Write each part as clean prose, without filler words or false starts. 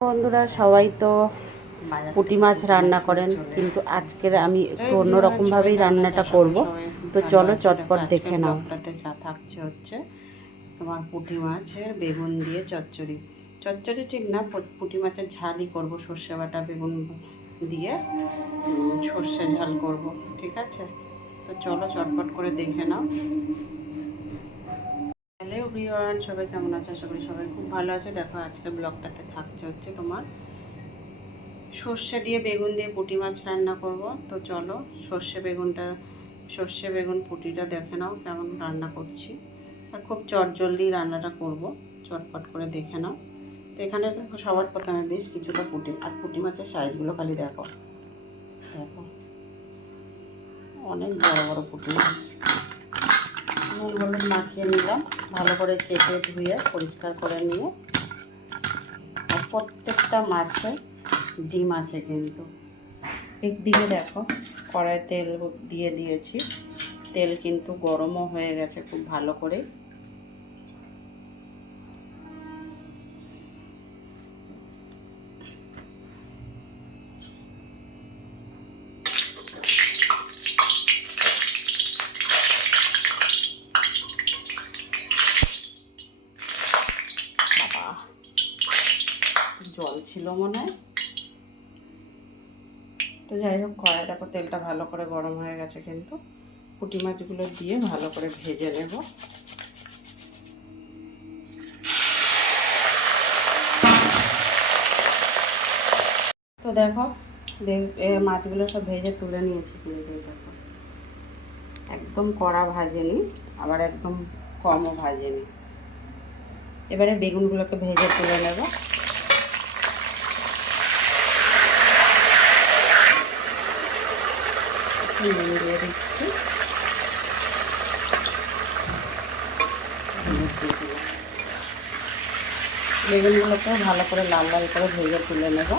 বন্ধুরা সবাই তো পুঁটি মাছ রান্না করেন, কিন্তু আজকের আমি একটু অন্যরকমভাবেই রান্নাটা করব। তো চলো চটপট দেখে নাও। চা থাকছে হচ্ছে তোমার পুঁটি মাছের বেগুন দিয়ে চচ্চড়ি। চচ্চড়ি ঠিক না, পুঁটি মাছের ঝালই করব, সর্ষে বাটা বেগুন দিয়ে সর্ষে ঝাল করব, ঠিক আছে? তো চলো চটপট করে দেখে নাও। হ্যালো এভরিওয়ান, সবাই কেমন আছে? আশা করি সবাই খুব ভালো আছে। দেখো আজকের ব্লগটাতে থাকছে হচ্ছে তোমার সর্ষে দিয়ে বেগুন দিয়ে পুঁটি মাছ রান্না করব। তো চলো সর্ষে বেগুন পুঁটিটা দেখে নাও কেমন রান্না করছি। আর খুব চটজলদি রান্নাটা করব, চটপট করে দেখে নাও। তো এখানে দেখো সবার প্রথমে বেশ কিছুটা পুঁটি মাছের সাইজগুলো খালি দেখো, অনেক বড় বড় পুঁটি মাছ। নুন হলুদ মাখিয়ে নিলাম, ভালো করে কেটে ধুয়ে পরিষ্কার করে নিয়ে। আর প্রত্যেকটা মাছে ডিম আছে কিন্তু। একদিকে দেখো কড়াই তেল দিয়ে দিয়েছি, তেল কিন্তু গরমও হয়ে গেছে খুব ভালো করে। বাবা জল ছিল মনে হয়। তো যাই হোক, কড়াই দেখো তেলটা ভালো করে গরম হয়ে গেছে কিন্তু। পুঁটি মাছগুলো দিয়ে ভালো করে ভেজে নেব। তো দেখো মাছগুলো সব ভেজে তুলে নিয়েছি কিন্তু। দেখো একদম কড়া ভাজেনি, আবার একদম কমও ভাজেনি। এবারে বেগুনগুলোকে ভেজে তুলে নেব। নুন দিয়ে দিচ্ছি, বেগুনগুলোকেও ভালো করে লাল লাল করে ভেজে তুলে নেব।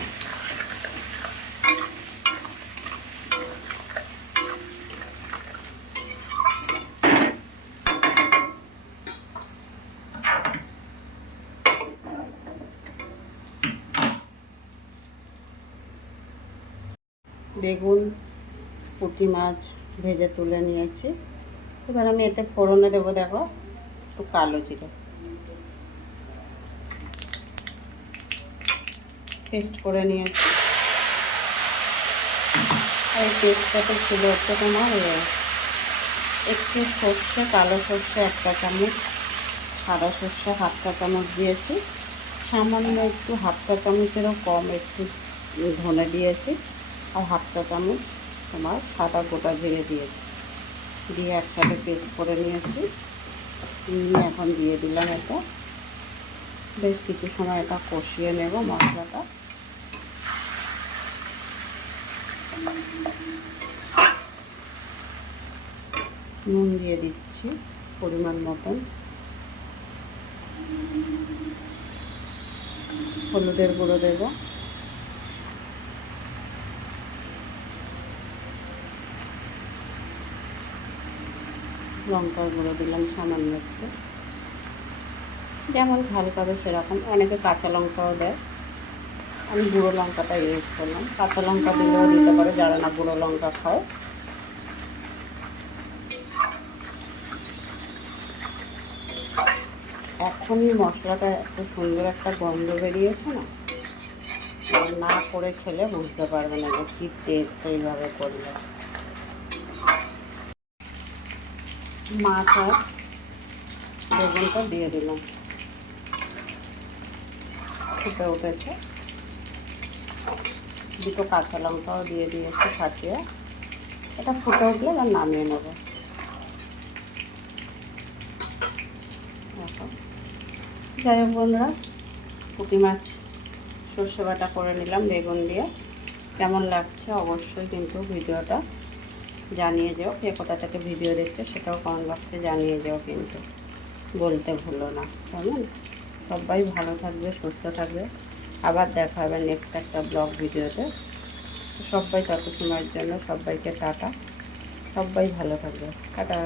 বেগুন পুঁটি মাছ ভেজে তুলে নিয়েছি। এবার আমি এতে ফোড়নে দেবো, দেখো একটু কালো জিরে পেস্ট করে নিয়েছি। আর এই পেস্টটাতে ছিল হচ্ছে তোমার একটু সর্ষে, কালো সর্ষে 1 চা চামচ, সাদা সর্ষে 1/2 চা চামচ দিয়েছি, সামান্য একটু 1/2 চা চামচেরও কম একটু ধনে দিয়েছি, আর 1/2 চা চামচ তোমার সাদা গোটা জিরে দিয়েছি, দিয়ে একসাথে পেস্ট করে নিয়েছি। নিয়ে এখন দিয়ে দিলাম এটা। বেশ কিছু সময় এটা কষিয়ে নেব মশলাটা। নুন দিয়ে দিচ্ছি পরিমাণ মতন, হলুদের গুঁড়ো দেব, লঙ্কার গুঁড়ো দিলাম সামান্য একটু, যেমন ঝাল পাবে সেরকম। অনেকে কাঁচা লঙ্কাও দেয়, আমি গুঁড়ো লঙ্কাটা ইউজ করলাম। কাঁচা লঙ্কা দিলেও দিতে পারে যারা না গুঁড়ো লঙ্কা খায়। এখনই মশলাটা এত সুন্দর একটা গন্ধ বেরিয়েছে না, না করে খেলে বুঝতে পারবে না যে কী টেস্ট এইভাবে করলে। মাছ আর বেগুনটা দিয়ে দিলাম, ফুটে উঠেছে। দুটো কাঁচা লঙ্কাও দিয়ে দিয়েছি ফাটিয়ে। এটা ফুটে উঠলে এবার নামিয়ে নেব। যাই হোক বন্ধুরা, পুঁটি মাছ সর্ষে বাটা করে নিলাম বেগুন দিয়ে। কেমন লাগছে অবশ্যই কিন্তু ভিডিওটা জানিয়ে যাও। কে কোথা থেকে ভিডিও দেখছে সেটাও কমেন্ট বক্সে জানিয়ে যাও, কিন্তু বলতে ভুলো না, কেমন? সবাই ভালো থাকবে, সুস্থ থাকবে। আবার দেখা হবে নেক্সট একটা ব্লগ ভিডিওতে। সবাই তত সময়ের জন্য সবাইকে টাটা। সবাই ভালো থাকবে, টাটা।